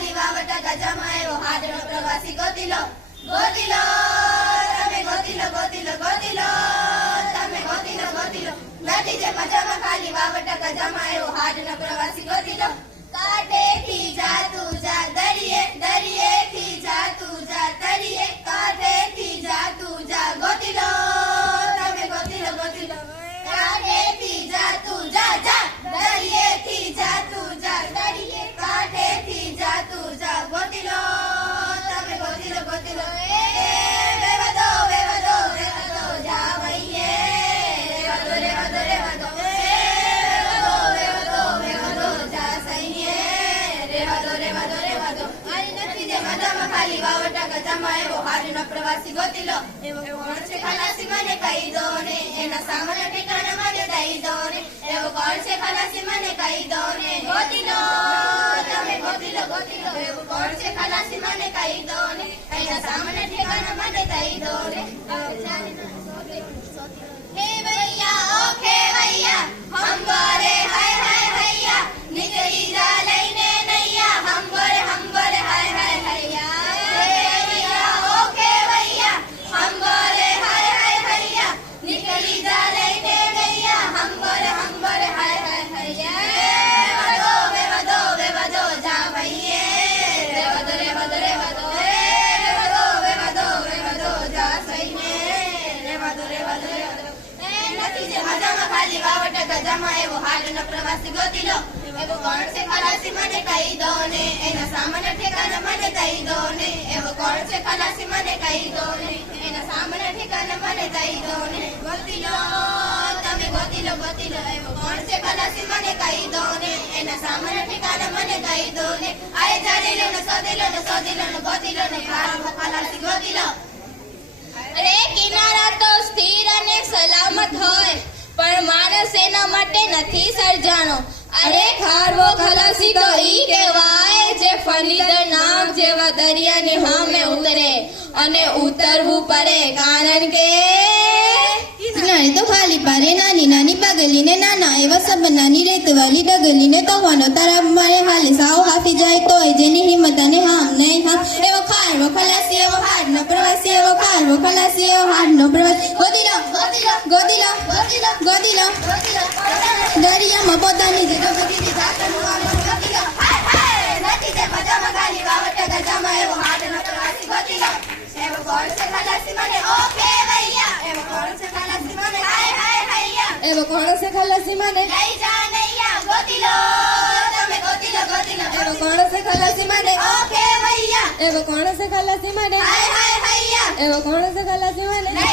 ખાલી વાવટા ગજામાં એવો હાડનો પ્રવાસી ગોતી લો ગોતી લો તમે ગોતી લો ગોતી લો ગોતી લો તમે ગોતી લો લો નથી જે મજામાં ખાલી વાવટા ગજામાં એવો હાડનો પ્રવાસી ગોતી ખાલી વાવટા ગજામાં એવો હારીનો પ્રવાસી ગોતીલો એવો કોણ છે ખલાસી મને કહી દો ને એના સામાન્ય ઠેકાણા મને દઈ દો ને એવો કોણ છે ખલાસી મને કહી દો ને ગોતીલો તમે ગોતીલો ગોતીલો એવો કોણ છે ખલાસી મને કહી દો ને એના સામાન્ય ઠેકાણા મને દઈ દો ને હે ભૈયા ઓ ખેવૈયા હંબરે હાય હાય ને એના સામાન્ય ઠેકાણા મને કહી દો ને એવો કોણ ને, એના સામાન્ય દો ને. ગોતી લો કિનારા તો સ્થિર અને સલામત હોય. માટે નથી સર્જાણો અરે, ખારવો, ખલાસી તો ઈ કહેવાય જે ફનીદર નામ જેવા દરિયાની હામે ઉતરે અને ઉતરવું પડે. કારણ કે કિનારે તો ખાલી પારે, નાની નાની, પગલીને નાના, એવા સંબંધાની રેતવાલી ડગલીને તોવાનો તારા મારે હાલે સાવ હાફી જાય તોય જેની હિંમત અને હામ નહીં હા એવો ખારવો, ખલાસી, એવો હાડનો પ્રવાસી, એવો ખારવો ખલાસી એવો હાડનો પ્રવાસી ગોદી લો ગોતી લો ગોદી લો ગોતી લો ગોદી લો ગોતી લો દરિયામાં પોતાની જ ગોતી જાતનું આમ હાય હાય કોણ છે ખલાસી મને એવો કોણ છે ખલાસી મને હાય હાય હૈયા એવો કોણ છે ખલાસી મને લઈ જા નૈયા ગોતી લો તમે ગોતી